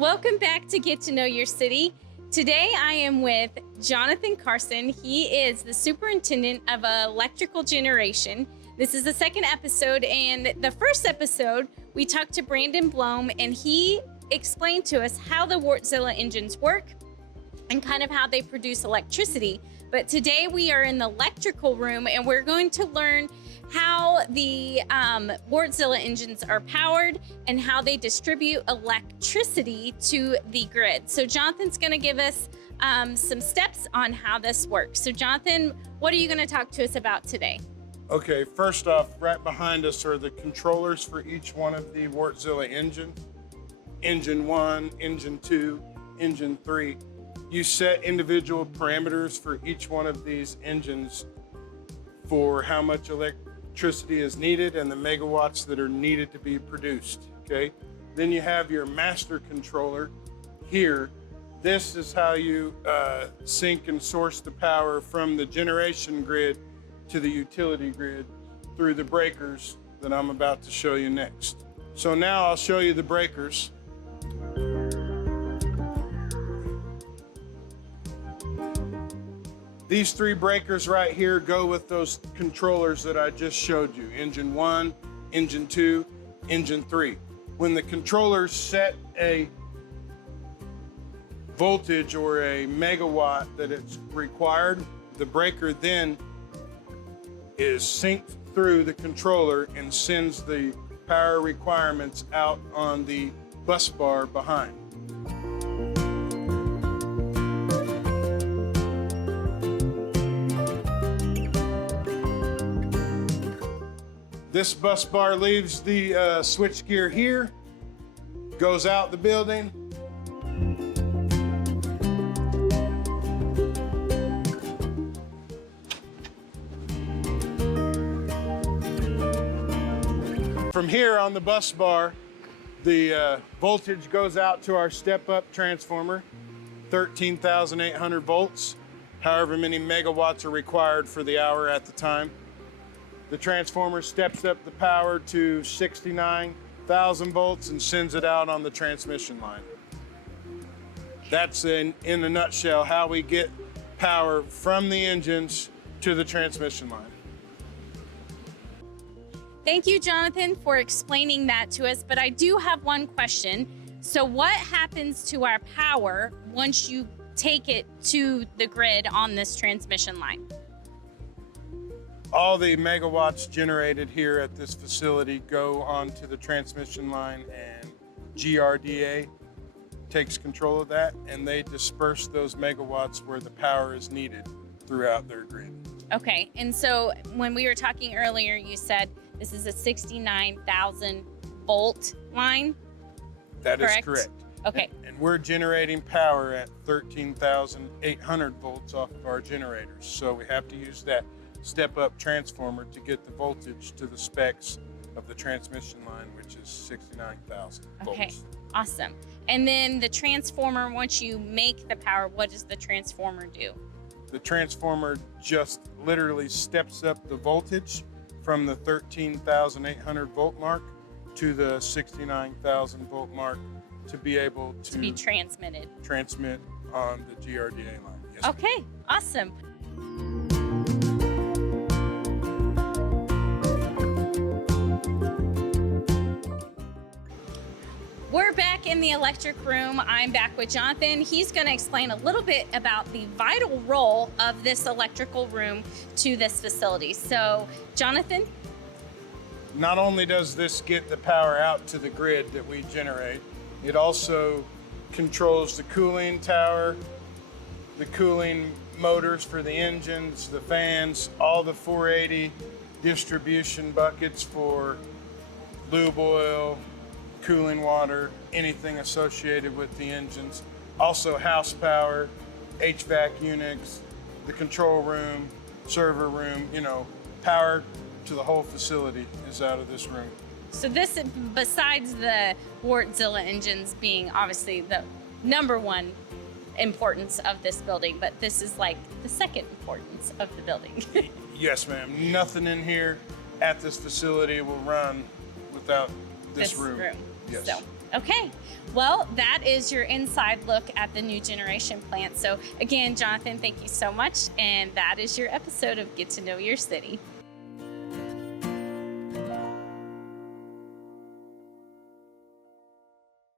Welcome back to Get to Know Your City. Today I am with Jonathan Carson. He is the superintendent of electrical generation. This is the second episode, and the first episode we talked to Brandon Blome, and he explained to us how the Wärtsilä engines work and kind of how they produce electricity. But today we are in the electrical room, and we're going to learn how the Wärtsilä engines are powered and how they distribute electricity to the grid. So Jonathan's going to give us some steps on how this works. So Jonathan, what are you going to talk to us about today? Okay, first off, right behind us are the controllers for each one of the Wärtsilä engines. Engine 1, Engine 2, Engine 3. You set individual parameters for each one of these engines for how much electricity is needed and the megawatts that are needed to be produced, okay? Then you have your master controller here. This is how you sync and source the power from the generation grid to the utility grid through the breakers that I'm about to show you next. So now I'll show you the breakers. These three breakers right here go with those controllers that I just showed you. Engine 1, Engine 2, Engine 3. When the controllers set a voltage or a megawatt that it's required, the breaker then is synced through the controller and sends the power requirements out on the bus bar behind. This bus bar leaves the switchgear here, goes out the building. From here on the bus bar, the voltage goes out to our step-up transformer, 13,800 volts, however many megawatts are required for the hour at the time. The transformer steps up the power to 69,000 volts and sends it out on the transmission line. That's in a nutshell how we get power from the engines to the transmission line. Thank you, Jonathan, for explaining that to us, but I do have one question. So what happens to our power once you take it to the grid on this transmission line? All the megawatts generated here at this facility go onto the transmission line, and GRDA takes control of that, and they disperse those megawatts where the power is needed throughout their grid. Okay, and so when we were talking earlier, you said this is a 69,000 volt line? That is correct. Okay. And we're generating power at 13,800 volts off of our generators. So we have to use that step-up transformer to get the voltage to the specs of the transmission line, which is 69,000 volts. Okay, awesome. And then the transformer, once you make the power, what does the transformer do? The transformer just literally steps up the voltage from the 13,800 volt mark to the 69,000 volt mark to be able to be transmitted. Transmit on the GRDA line. Yes, okay, awesome. We're back in the electric room. I'm back with Jonathan. He's going to explain a little bit about the vital role of this electrical room to this facility. So, Jonathan? Not only does this get the power out to the grid that we generate, it also controls the cooling tower, the cooling motors for the engines, the fans, all the 480 distribution buckets for lube oil, cooling water, anything associated with the engines. Also house power, HVAC units, the control room, server room, power to the whole facility is out of this room. So this, besides the Wärtsilä engines being obviously the number one importance of this building, but this is like the second importance of the building. Yes, ma'am. Nothing in here at this facility will run without this room. Yes. So Okay, well, that is your inside look at the new generation plant. So again, Jonathan, thank you so much. And that is your episode of Get to Know Your City.